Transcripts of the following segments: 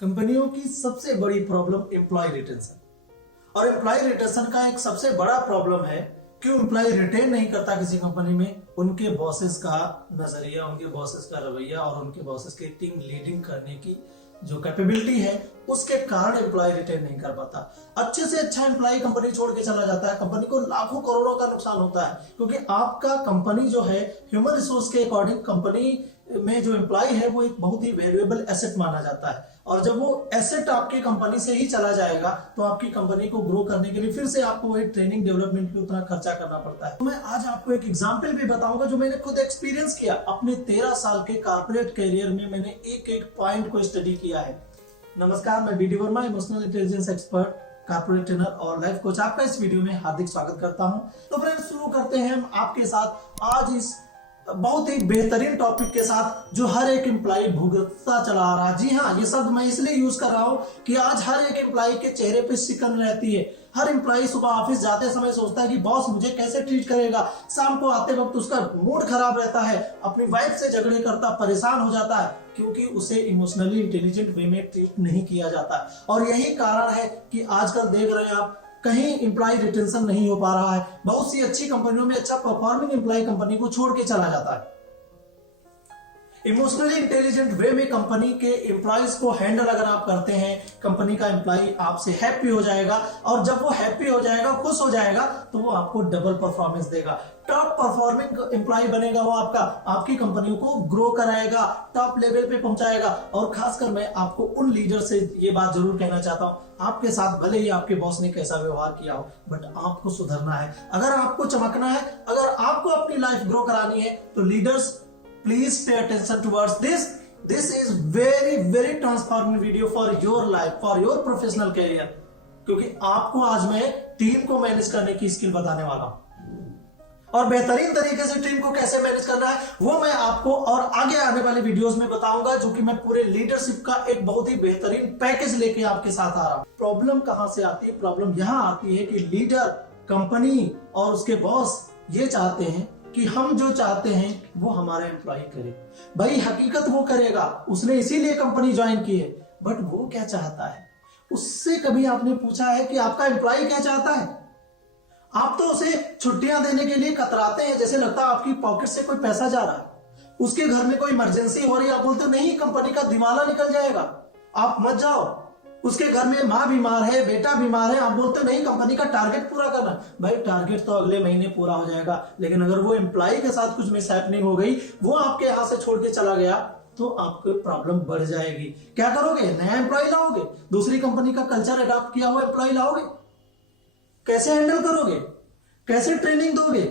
कंपनियों की सबसे बड़ी प्रॉब्लम एम्प्लॉय रिटेंशन। और एम्प्लॉय रिटेंशन का एक सबसे बड़ा प्रॉब्लम है कि एम्प्लॉय रिटेन नहीं करता किसी कंपनी में, उनके बॉसेस का नजरिया, उनके बॉसेस का रवैया और उनके बॉसेस की टीम लीडिंग करने की जो कैपेबिलिटी है उसके कारण एम्प्लॉय रिटेन नहीं कर पाता। अच्छे से अच्छा एम्प्लॉय कंपनी छोड़ के चला जाता है, कंपनी को लाखों करोड़ों का नुकसान होता है, क्योंकि आपका कंपनी जो है ह्यूमन रिसोर्स के अकॉर्डिंग कंपनी में जो एम्प्लॉय है वो एक बहुत ही वैल्यूएबल एसेट माना जाता है। और जब वो एसेट आपकी कंपनी से ही चला जाएगा तो आपकी कंपनी को ग्रो करने के लिए फिर से आपको एक ट्रेनिंग डेवलपमेंट पे उतना खर्चा करना पड़ता है। तो मैं आज आपको एक एग्जांपल भी बताऊंगा जो मैंने खुद एक्सपीरियंस किया अपने 13 साल के कॉर्पोरेट करियर में। मैंने एक एक पॉइंट को स्टडी किया है। नमस्कार, मैं B D Verma, emotional intelligence expert, corporate trainer और लाइफ कोच, आपका इस वीडियो में हार्दिक स्वागत करता हूं। तो फ्रेंड्स, शुरू करते हैं हम आपके साथ आज इस बहुत ही बेहतरीन टॉपिक के साथ जो हर एक एम्प्लॉय भुगतता चला आ रहा है। जी हाँ, ये शब्द मैं इसलिए यूज कर रहा हूं कि आज हर एक एम्प्लॉय के चेहरे पे सिकन रहती है। हर एम्प्लॉय सुबह ऑफिस जाते समय सोचता है कि बॉस मुझे कैसे ट्रीट करेगा। शाम को आते वक्त उसका मूड खराब रहता है, अपनी वाइफ से झगड़े करता, परेशान हो जाता है क्योंकि उसे इमोशनली इंटेलिजेंट वे में ट्रीट नहीं किया जाता। और यही कारण है कि आजकल देख रहे हैं आप, कहीं एम्प्लॉय रिटेंशन नहीं हो पा रहा है। बहुत सी अच्छी कंपनियों में अच्छा परफॉर्मिंग एम्प्लॉय कंपनी को छोड़ के चला जाता है। इमोशनली इंटेलिजेंट वे में कंपनी के एम्प्लॉयज को हैंडल अगर आप करते हैं, कंपनी का एम्प्लॉय आपसे हैप्पी हो जाएगा, और जब वो हैप्पी हो जाएगा, खुश हो जाएगा, तो वो आपको डबल परफॉर्मेंस देगा। टॉप परफॉर्मिंग एम्प्लॉय बनेगा वो आपकी कंपनी को ग्रो कराएगा, टॉप लेवल पे पहुंचाएगा। और खासकर मैं आपको उन लीडर से ये बात जरूर कहना चाहता हूं, आपके साथ भले ही आपके बॉस ने कैसा व्यवहार किया हो, बट आपको सुधरना है। अगर आपको चमकना है, अगर आपको अपनी लाइफ ग्रो करानी है, तो leaders please pay attention towards this is very transforming video for your life, for your professional career, क्योंकि आपको आज मैं टीम को मैनेज करने की स्किल बताने वाला हूं। और बेहतरीन तरीके से टीम को कैसे मैनेज करना है वो मैं आपको और आगे आने वाले वीडियोस में बताऊंगा, जो कि मैं पूरे लीडरशिप का एक बहुत ही बेहतरीन पैकेज लेके आपके साथ आ रहा हूं। प्रॉब्लम कहां से आती है? प्रॉब्लम यहां आती है कि लीडर, कंपनी और उसके बॉस ये चाहते हैं कि हम जो चाहते हैं वो हमारा एम्प्लॉय करे। भाई हकीकत वो करेगा, उसने इसीलिए कंपनी ज्वाइन की है, बट वो क्या चाहता है उससे कभी आपने पूछा है कि आपका एम्प्लॉय क्या चाहता है? आप तो उसे छुट्टियां देने के लिए कतराते हैं, जैसे लगता है आपकी पॉकेट से कोई पैसा जा रहा है। उसके घर में कोई इमरजेंसी हो रही है, आप बोलते नहीं कंपनी का दिवाला निकल जाएगा, आप मत जाओ। उसके घर में माँ बीमार है, बेटा बीमार है, आप बोलते नहीं कंपनी का टारगेट पूरा करना। भाई टारगेट तो अगले महीने पूरा हो जाएगा, लेकिन अगर वो एम्प्लॉय के साथ कुछ मिसहैपनिंग हो गई, वो आपके यहां से छोड़ के चला गया, तो आपको प्रॉब्लम बढ़ जाएगी। क्या करोगे? नया एम्प्लॉय लाओगे, दूसरी कंपनी का कल्चर अडॉप्ट किया हुआ एम्प्लॉय लाओगे, कैसे हैंडल करोगे? कैसे ट्रेनिंग दोगे?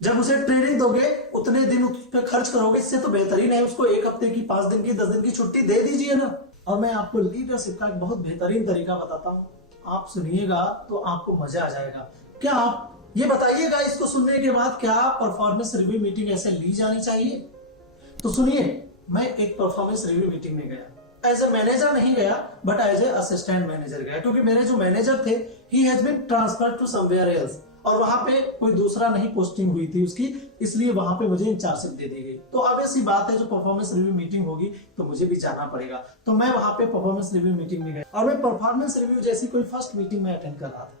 जब उसे ट्रेनिंग दोगे उतने दिन उस पर खर्च करोगे, इससे तो बेहतरीन है उसको 1 हफ्ते की, 5 दिन की, 10 दिन की छुट्टी दे दीजिए ना। और मैं आपको लीडरशिप का एक बहुत बेहतरीन तरीका बताता हूं, आप सुनिएगा तो आपको मजा आ जाएगा। क्या आप ये बताइएगा इसको सुनने के बाद, क्या परफॉर्मेंस रिव्यू मीटिंग ऐसे ली जानी चाहिए? तो सुनिए, मैं एक परफॉर्मेंस रिव्यू मीटिंग में गया, एज ए मैनेजर नहीं गया, but as a assistant manager गया, क्योंकि मेरे जो मैनेजर थे he has been transferred to somewhere else, और वहां पे कोई दूसरा नहीं पोस्टिंग हुई थी उसकी, इसलिए वहां पे मुझे इंचार्जशिप दे दी गई। तो ऑब्वियस सी बात है, जो परफॉर्मेंस रिव्यू मीटिंग होगी तो मुझे भी जाना पड़ेगा। तो मैं वहां पे परफॉर्मेंस रिव्यू मीटिंग में गया, और मैं परफॉर्मेंस रिव्यू जैसी कोई फर्स्ट मीटिंग में अटेंड कर रहा था।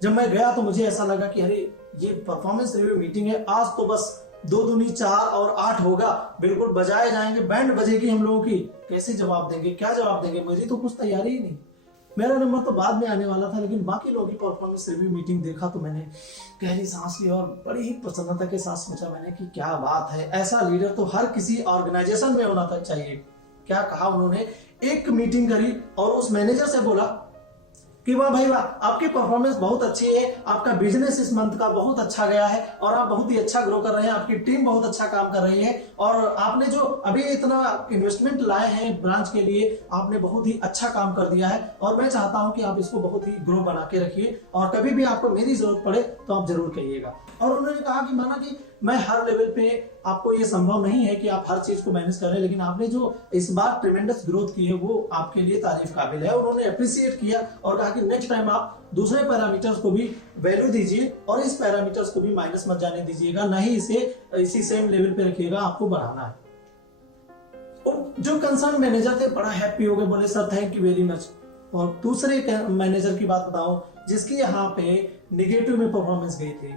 जब मैं गया तो मुझे ऐसा लगा कि अरे ये परफॉर्मेंस रिव्यू मीटिंग है, आज तो बस 2 दूनी 4 और 8 होगा, बिल्कुल बजाए जाएंगे, बैंड बजेगी हम लोगों की। कैसे जवाब देंगे, क्या जवाब देंगे? मेरी तो कुछ तैयारी ही नहीं। मेरा नंबर तो बाद में आने वाला था, लेकिन बाकी लोगों की परफॉर्मेंस रिव्यू मीटिंग देखा तो मैंने गहरी सांस ली और बड़ी ही प्रसन्नता के साथ सोचा मैंने कि क्या बात है, ऐसा लीडर तो हर किसी ऑर्गेनाइजेशन में होना चाहिए। क्या कहा उन्होंने? एक मीटिंग करी और उस मैनेजर से बोला कि वाह भाई वाह, आपकी परफॉर्मेंस बहुत अच्छी है, आपका बिजनेस इस मंथ का बहुत अच्छा गया है, और आप बहुत ही अच्छा ग्रो कर रहे हैं, आपकी टीम बहुत अच्छा काम कर रही है, और आपने जो अभी इतना इन्वेस्टमेंट लाए हैं ब्रांच के लिए, आपने बहुत ही अच्छा काम कर दिया है, और मैं चाहता हूं कि आप इसको बहुत ही ग्रो बना के रखिए, और कभी भी आपको मेरी जरूरत पड़े तो आप जरूर कहिएगा। और उन्होंने कहा कि माना कि मैं हर लेवल पे, आपको ये संभव नहीं है कि आप हर चीज को मैनेज करें, लेकिन आपने जो इस बार ट्रेमेंडस ग्रोथ की है वो आपके लिए तारीफ काबिल है। उन्होंने अप्रिशिएट किया और कहा कि नेक्स्ट टाइम आप दूसरे पैरामीटर्स को भी वैल्यू दीजिए, और इस पैरामीटर्स को भी माइनस मत जाने दीजिएगा, ना ही इसे इसी सेम लेवल पे रखिएगा, आपको बढ़ाना है। जो कंसर्न मैनेजर थे बड़ा हैप्पी हो गए, बोले sir thank you very much. और दूसरे मैनेजर की बात बताऊं जिसकी यहाँ पे निगेटिव में परफॉर्मेंस गई थी,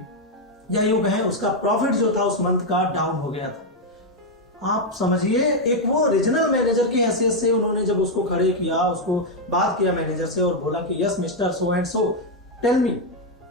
या यूं कहें उसका प्रॉफिट जो था उस मंथ का डाउन हो गया था। आप समझिए, एक वो रीजनल मैनेजर की हैसियत से उन्होंने जब उसको खड़े किया, उसको बात किया मैनेजर से और बोला कि yes mister so and so tell me.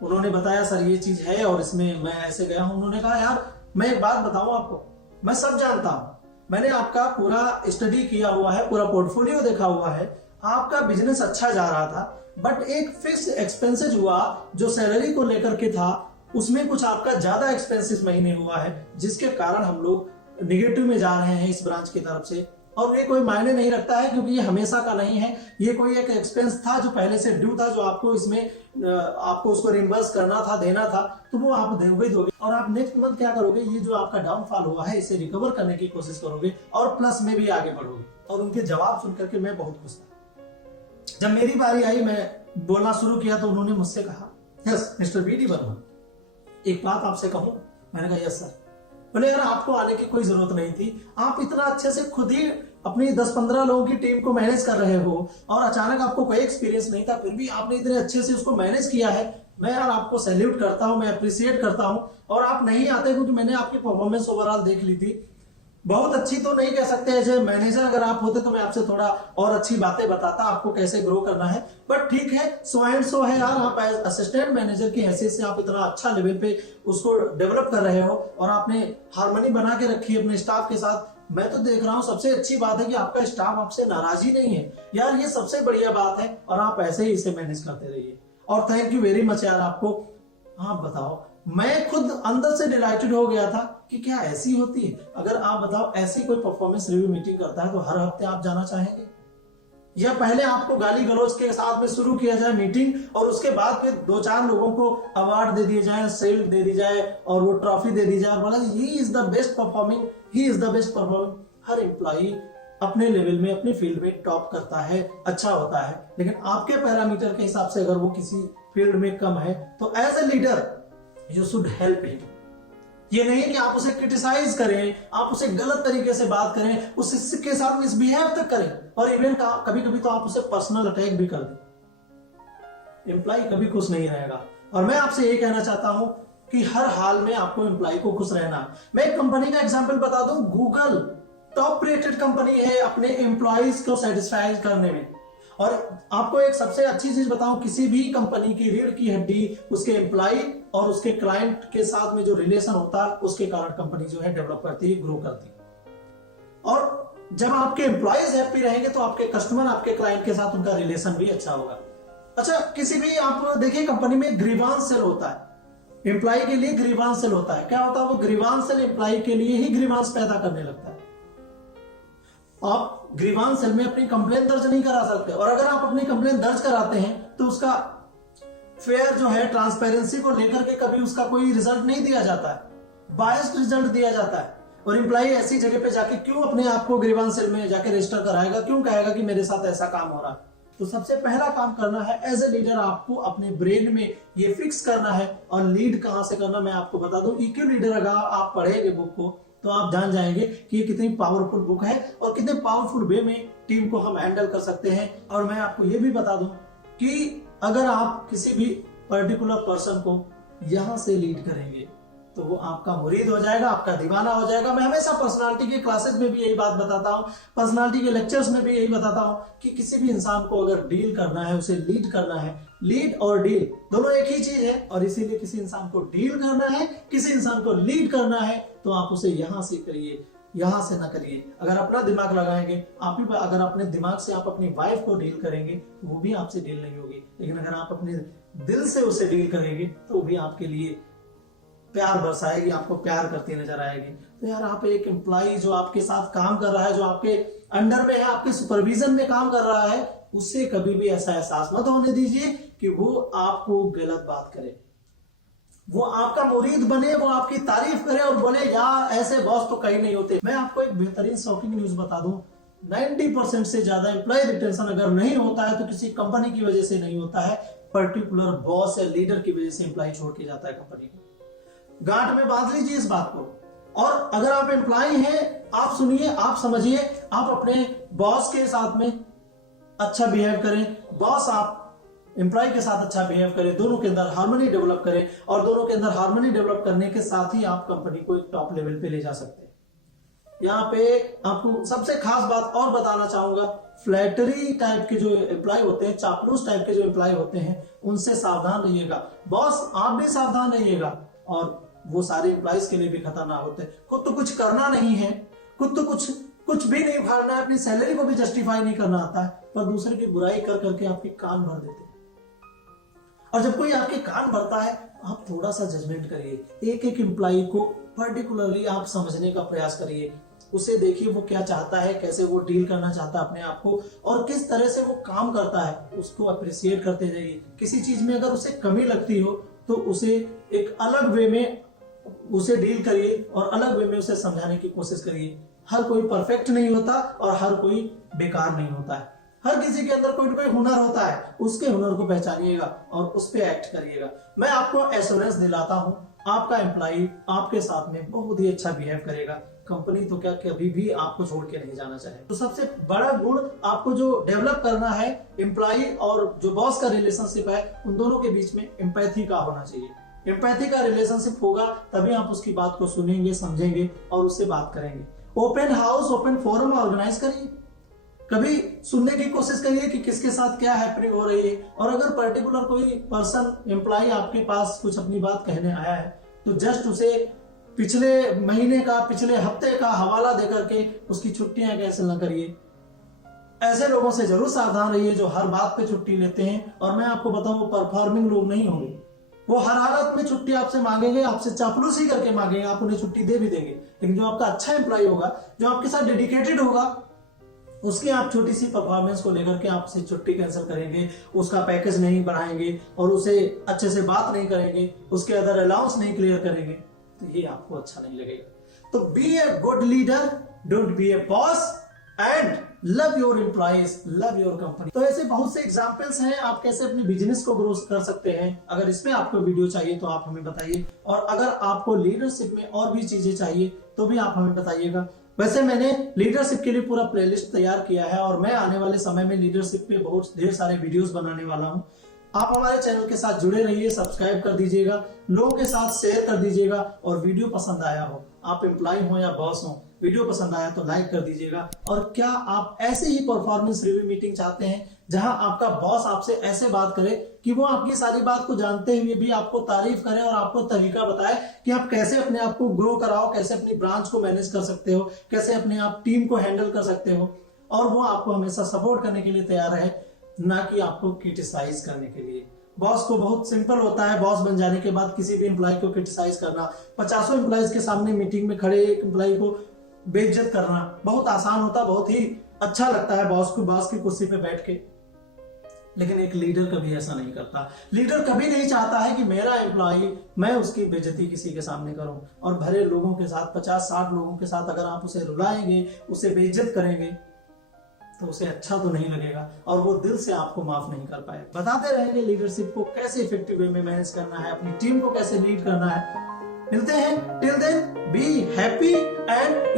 उन्होंने बताया सर ये चीज है और इसमें मैं ऐसे गया हूं। उन्होंने कहा यार मैं एक बात बताऊं आपको, मैं सब जानता हूं, मैंने आपका पूरा स्टडी किया हुआ है, पूरा पोर्टफोलियो देखा हुआ है, आपका बिजनेस अच्छा जा रहा था, बट एक फिक्स एक्सपेंसेस हुआ जो सैलरी को लेकर के था, उसमें कुछ आपका ज्यादा एक्सपेंसेस महीने हुआ है जिसके कारण हम लोग निगेटिव में जा रहे हैं इस ब्रांच की तरफ से। और ये कोई मायने नहीं रखता है क्योंकि ये हमेशा का नहीं है, ये कोई एक एक्सपेंस था जो पहले से ड्यू था, जो आपको इसमें आपको उसको रिम्बर्स करना था, देना था, तो वो आप दोगे और आप नेक्स्ट मंथ क्या करोगे, ये जो आपका डाउनफॉल हुआ है इसे रिकवर करने की कोशिश करोगे और प्लस में भी आगे बढ़ोगे। और उनके जवाब सुनकर के मैं बहुत खुश था। जब मेरी बारी आई, मैं बोलना शुरू किया तो उन्होंने मुझसे कहा यस मिस्टर बीडी वर्मा, एक बात आपसे कहूं। मैंने कहा यस सर। बोले यार आपको आने की कोई जरूरत नहीं थी, आप इतना अच्छे से खुद ही अपनी 10-15 लोगों की टीम को मैनेज कर रहे हो और अचानक आपको कोई एक्सपीरियंस नहीं था, फिर भी आपने इतने अच्छे से उसको मैनेज किया है। मैं यार आपको सैल्यूट करता हूं, मैं अप्रिशिएट करता हूं। और आप नहीं आते क्योंकि मैंने आपकी परफॉर्मेंस ओवरऑल देख ली थी, बहुत अच्छी तो नहीं कह सकते एज ए मैनेजर, अगर आप होते तो मैं आपसे थोड़ा और अच्छी बातें बताता आपको कैसे ग्रो करना है, बट ठीक है सो एंड सो है यार। आप असिस्टेंट मैनेजर की हैसियत से आप इतना अच्छा लेवल पे उसको डेवलप कर रहे हो और आपने हार्मनी बना के रखी है अपने स्टाफ के साथ। मैं तो देख रहा हूँ सबसे अच्छी बात है कि आपका स्टाफ आपसे नाराज ही नहीं है यार, ये सबसे बढ़िया बात है और आप ऐसे ही इसे मैनेज करते रहिए। और थैंक यू वेरी मच यार आपको। हाँ बताओ, मैं खुद अंदर से डिलाइटेड हो गया था कि क्या ऐसी होती है। अगर आप बताओ ऐसी कोई परफॉर्मेंस रिव्यू मीटिंग करता है तो हर हफ्ते आप जाना चाहेंगे, या पहले आपको गाली गलौज के साथ में शुरू किया जाए मीटिंग और उसके बाद फिर 2-4 लोगों को अवार्ड दे दिए जाए, सेल दे दी जाए और वो ट्रॉफी दे दी जाए, बोला he is the best performing, he is the best performing. Her employee अपने लेवल में अपनी फील्ड में टॉप करता है, अच्छा होता है, लेकिन आपके पैरामीटर के हिसाब से अगर वो किसी फील्ड में कम है तो as a leader you should help him. ये नहीं कि आप उसे क्रिटिसाइज करें, आप उसे गलत तरीके से बात करें, उसके साथ मिसबिहेव तक करें और इवन कभी कभी तो आप उसे पर्सनल अटैक भी कर दें। एम्प्लॉय कभी खुश नहीं रहेगा। और मैं आपसे ये कहना चाहता हूं कि हर हाल में आपको एम्प्लॉय को खुश रहना है। मैं एक कंपनी का एग्जांपल बता दूं, गूगल टॉप रेटेड कंपनी है अपने एम्प्लॉयज को सेटिस्फाई करने में। और आपको एक सबसे अच्छी चीज बताऊं, किसी भी कंपनी की रीढ़ की हड्डी उसके एम्प्लॉय और उसके क्लाइंट के साथ में जो रिलेशन होता है उसके कारण कंपनी जो है डेवलप करती है, ग्रो करती है। और जब आपके एम्प्लॉयज हैप्पी रहेंगे तो आपके कस्टमर, आपके क्लाइंट के साथ उनका रिलेशन भी अच्छा होगा। अच्छा, किसी भी आप देखिए कंपनी में ग्रीवांस सेल होता है, एम्प्लॉय के लिए ग्रीवांस सेल होता है। क्या होता है वो ग्रीवांस सेल एम्प्लॉय के लिए ही ग्रीवांस पैदा करने लगता है। आप ग्रीवांस सेल में अपनी कंप्लेन दर्ज नहीं करा सकते, और अगर आप अपनी कंप्लेन दर्ज कराते हैं तो उसका फेयर जो है ट्रांसपेरेंसी को लेकर के कभी उसका कोई रिजल्ट नहीं दिया जाता है, बायस्ड रिजल्ट दिया जाता है। और एम्प्लॉय ऐसी जगह पे जाके क्यों अपने आप को ग्रीवांस सेल में जाके रजिस्टर कराएगा, क्यों कहेगा कि मेरे साथ ऐसा काम हो रहा है। तो सबसे पहला काम करना है एज ए लीडर, आपको अपने ब्रेन में ये फिक्स करना है। और लीड कहां से करना मैं आपको बता दूं, ईक्यू लीडर अगर आप पढ़ेंगे बुक को तो आप जान जाएंगे कि ये कितनी पावरफुल बुक है और कितने पावरफुल वे में टीम को हम हैंडल कर सकते हैं। और मैं आपको ये भी बता दूं कि अगर आप किसी भी पर्टिकुलर पर्सन को यहां से लीड करेंगे तो वो आपका मुरीद हो जाएगा, आपका दीवाना हो जाएगा। मैं हमेशा पर्सनालिटी के क्लासेस में भी यही बात बताता हूं, पर्सनालिटी के लेक्चर्स में भी यही बताता हूं कि किसी भी इंसान को अगर डील करना है, उसे लीड करना है, लीड और डील दोनों एक ही चीज है। और इसीलिए किसी इंसान को डील करना है, किसी इंसान को लीड करना है तो आप उसे यहां से करिए, यहां से ना करिए। अगर अपना दिमाग लगाएंगे आप ही, अगर अपने दिमाग से आप अपनी वाइफ को डील करेंगे तो वो भी आपसे डील नहीं होगी, लेकिन अगर आप अपने दिल से उसे डील करेंगे तो वो भी आपके लिए प्यार बरसाएगी, आपको प्यार करती नजर आएगी। तो यार आप एक एम्प्लॉय जो आपके साथ काम कर रहा है, जो आपके अंडर में है, आपके सुपरविजन में काम कर रहा है, उससे कभी भी ऐसा एहसास मत होने दीजिए कि वो आपको गलत बात करे, वो आपका मुरीद बने, वो आपकी तारीफ करे और बोले यार ऐसे बॉस तो कहीं नहीं होते। मैं आपको एक बेहतरीन शॉकिंग न्यूज बता दूं, 90% से ज्यादा एम्प्लॉय रिटेंशन अगर नहीं होता है तो किसी कंपनी की वजह से नहीं होता है, पर्टिकुलर बॉस या लीडर की वजह से एम्प्लॉय छोड़ के जाता है कंपनी को। गांठ में बांध लीजिए इस बात को। और अगर आप एम्प्लॉय हैं, आप सुनिए, आप समझिए, आप अपने बॉस के साथ में अच्छा बिहेव करें, बॉस आप एम्प्लॉय के साथ अच्छा बिहेव करें, दोनों के अंदर हार्मनी डेवलप करें, और दोनों के अंदर हार्मनी डेवलप करने के साथ ही आप कंपनी को एक टॉप लेवल पे ले जा सकते हैं। यहाँ पे आपको सबसे खास बात और बताना चाहूंगा, फ्लैटरी टाइप के जो एम्प्लॉय होते हैं, चापलूस टाइप के जो एम्प्लॉय होते हैं, उनसे सावधान रहिएगा। बॉस आप भी सावधान रहिएगा, और वो सारे एम्प्लॉयज के लिए भी खतरनाक होते हैं। खुद तो कुछ करना नहीं है, खुद तो कुछ भी नहीं उखाड़ना है, अपनी सैलरी को भी जस्टिफाई नहीं करना आता है, पर दूसरे की बुराई कर करके आपके कान भर देते हैं। और जब कोई आपके कान भरता है, आप थोड़ा सा जजमेंट करिए, एक एक एम्प्लॉय को पर्टिकुलरली आप समझने का प्रयास करिए, उसे देखिए वो क्या चाहता है, कैसे वो डील करना चाहता है अपने आप को, और किस तरह से वो काम करता है, उसको अप्रिशिएट करते जाइए। किसी चीज में अगर उसे कमी लगती हो तो उसे एक अलग वे में उसे डील करिए, और अलग वे में उसे समझाने की कोशिश करिए। हर कोई परफेक्ट नहीं होता और हर कोई बेकार नहीं होता है। हर किसी के अंदर कोई ना कोई हुनर होता है, उसके हुनर को पहचानिएगा और उस पर एक्ट करिएगा। मैं आपको एश्योरेंस दिलाता हूं, आपका एम्प्लॉय आपके साथ में बहुत ही अच्छा बिहेव करेगा। कंपनी तो क्या कभी भी आपको छोड़ के नहीं जाना चाहे। तो सबसे बड़ा गुण आपको जो डेवलप करना है, एम्प्लॉय और जो बॉस का रिलेशनशिप है, उन दोनों के बीच में एम्पैथी का होना चाहिए। एम्पैथी का रिलेशनशिप होगा तभी आप उसकी बात को सुनेंगे, समझेंगे और उससे बात करेंगे। Open house, open forum organize करिए, कभी सुनने की कोशिश करिए कि किसके साथ क्या हैपनिंग हो रही है। और अगर पर्टिकुलर कोई पर्सन एम्प्लॉय आपके पास कुछ अपनी बात कहने आया है, तो जस्ट उसे पिछले महीने का, पिछले हफ्ते का हवाला देकर के उसकी छुट्टियां कैंसिल न करिए। ऐसे लोगों से जरूर सावधान रहिए जो हर बात पे छुट्टी लेते हैं। और मैं आपको बताऊं, वो परफॉर्मिंग लोग नहीं होंगे, वो हर हालत में छुट्टी आपसे मांगेंगे, आपसे चापलूसी करके मांगेंगे, आप उन्हें छुट्टी दे भी देंगे। लेकिन जो आपका अच्छा एम्प्लॉय होगा, जो आपके साथ डेडिकेटेड होगा, उसकी आप छोटी सी परफॉर्मेंस को लेकर के आपसे छुट्टी कैंसिल करेंगे, उसका पैकेज नहीं बढ़ाएंगे और उसे अच्छे से बात नहीं करेंगे, उसके अदर अलाउंस नहीं क्लियर करेंगे, तो ये आपको अच्छा नहीं लगेगा। तो be a good leader, don't be a boss, and love your employees, love your company. तो ऐसे बहुत से एग्जांपल्स हैं, आप कैसे अपने बिजनेस को ग्रो कर सकते हैं। अगर इसमें आपको वीडियो चाहिए तो आप हमें बताइए, और अगर आपको लीडरशिप में और भी चीजें चाहिए तो भी आप हमें बताइएगा। वैसे मैंने लीडरशिप के लिए पूरा प्लेलिस्ट तैयार किया है, और मैं आने वाले समय में लीडरशिप पे बहुत ढेर सारे वीडियोस बनाने वाला हूं। आप हमारे चैनल के साथ जुड़े रहिए, सब्सक्राइब कर दीजिएगा, लोगों के साथ शेयर कर दीजिएगा, और वीडियो पसंद आया हो, आप एम्प्लॉय हो या बॉस हो, वीडियो पसंद आया तो लाइक कर दीजिएगा। और क्या आप ऐसे ही परफॉर्मेंस रिव्यू मीटिंग चाहते हैं, जहां आपका बॉस आपसे ऐसे बात करे कि वो आपकी सारी बात को जानते हुए भी आपको तारीफ करे और आपको तरीका बताए कि आप कैसे अपने आप को ग्रो कराओ, कैसे अपनी ब्रांच को मैनेज कर सकते हो, कैसे अपने आप टीम को हैंडल कर सकते हो, और वो आपको हमेशा सपोर्ट करने के लिए तैयार है, ना कि आपको क्रिटिसाइज करने के लिए। बॉस को बहुत सिंपल होता है, बॉस बन जाने के बाद किसी भी एम्प्लॉय को क्रिटिसाइज करना, 50 एम्प्लॉयज के सामने मीटिंग में खड़े एक एम्प्लॉय को बेइज्जत करना बहुत आसान होता, बहुत ही अच्छा लगता है बॉस को, बॉस की कुर्सी पे बैठ के। लेकिन एक लीडर कभी ऐसा नहीं करता। लीडर कभी नहीं चाहता है कि मेरा एम्प्लॉय, मैं उसकी बेइज्जती किसी के सामने करूं। और भरे लोगों के साथ, 50-60 लोगों के साथ अगर आप उसे रुलाएंगे, उसे बेइज्जत करेंगे, तो उसे अच्छा तो नहीं लगेगा और वो दिल से आपको माफ नहीं कर पाए। बताते रहेंगे लीडरशिप को कैसे इफेक्टिव वे में मैनेज करना है, अपनी टीम को कैसे लीड करना है। मिलते हैं, till then be happy and